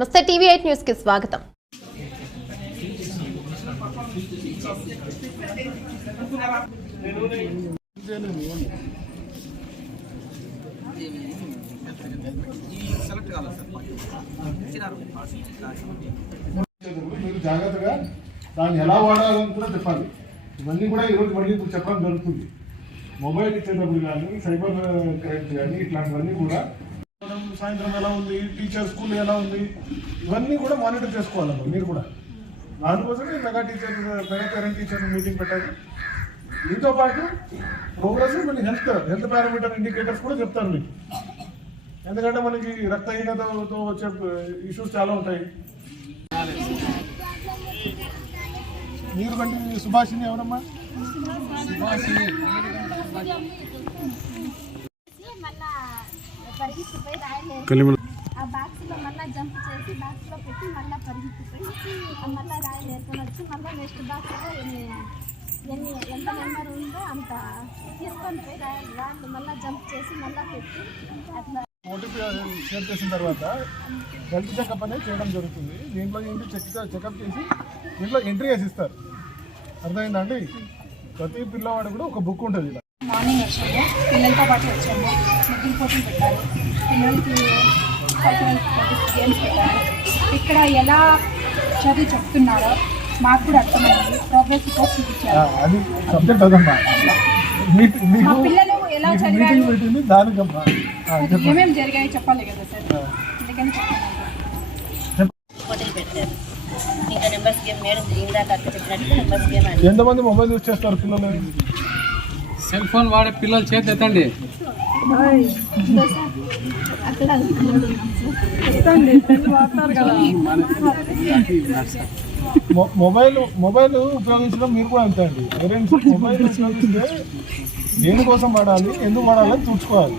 నమస్తే TV8 news కి స్వాగతం. మీరు జాగ్రత్తగా దాన్ని ఎలా వాడాలని కూడా చెప్పాలి. ఇవన్నీ కూడా ఈరోజు మళ్ళీ చెప్పడం జరుగుతుంది. మొబైల్ ఇచ్చేటప్పుడు కానీ సైబర్ క్రైమ్స్ కానీ ఇట్లాంటివన్నీ కూడా సాయంత్రం ఎలా ఉంది, టీచర్ స్కూల్ ఎలా ఉంది, ఇవన్నీ కూడా మానిటర్ చేసుకోవాలమ్మా మీరు కూడా. దానికోసమే మెగా పేరెంట్ టీచర్ మీటింగ్ పెట్టాలి. దీంతో పాటు ప్రోగ్రెస్ మన హెల్త్ పారామీటర్ ఇండికేటర్స్ కూడా చెప్తారు మీకు. ఎందుకంటే మనకి రక్తహీనతతో వచ్చే ఇష్యూస్ చాలా ఉంటాయి. మీరు కంటే సుభాషిని ఎవరమ్మా? ఆ బాక్స్ లో మళ్ళీ జంప్ చేసి బాక్స్ లో పెట్టి మళ్ళీ పరిగెత్తిపోయి మళ్ళీ రాయలు ఏర్కొని వచ్చి మళ్ళీ నెక్స్ట్ బాక్స్ లో ఎంత నెంబర్ ఉందో అంత తీసుకొని పోయి రాళ్ళు మళ్ళీ జంప్ చేసి మళ్ళీ పెట్టి అట్లా ఓటీపీ షేర్ చేసిన తర్వాత హెల్త్ చెకప్ అనేది చేయడం జరుగుతుంది. దీంట్లో ఏంటి చెకప్ చేసి దీంట్లో ఎంట్రీ వేసి ఇస్తారు. అర్థమైందా అండి? ప్రతి పిల్లవాడు కూడా ఒక బుక్ ఉంటుంది. ఇలా మార్నింగ్ వచ్చాము, పిల్లలతో పాటు వచ్చాము, ముగ్గురు పోటీలు పెట్టారు, పిల్లలకి గేమ్స్ పెట్టారు. ఇక్కడ ఎలా చదివి చెప్తున్నారో మాకు కూడా అర్థమైంది. ప్రోగ్రెస్ రిపోర్ట్ చూపించారు. అది సబ్జెక్ట్ అదమ్మా. మా పిల్లలు ఎలా చదివారు, పెట్టింది దానికమ్మా. ఏమేమి జరిగాయో చెప్పాలి కదా సార్, అందుకని చెప్తున్నాను. పోటీలు పెట్టారు. ఇంకా నెంబర్స్ గేమ్ మేడం ఇందాక అక్క చెప్పినట్టు నెంబర్స్ గేమ్ అని ఎంతమంది మొబైల్ యూజ్ చేస్తారు పిల్లలు? సెల్ ఫోన్ వాడే పిల్లలు చేతి ఎత్తండి. మొబైల్ ఉపయోగించడం మీరు కూడా అంతే అండి. పేరెంట్స్ మొబైల్ ఉపయోగిస్తే దేనికోసం వాడాలి, ఎందుకు వాడాలని చూసుకోవాలి.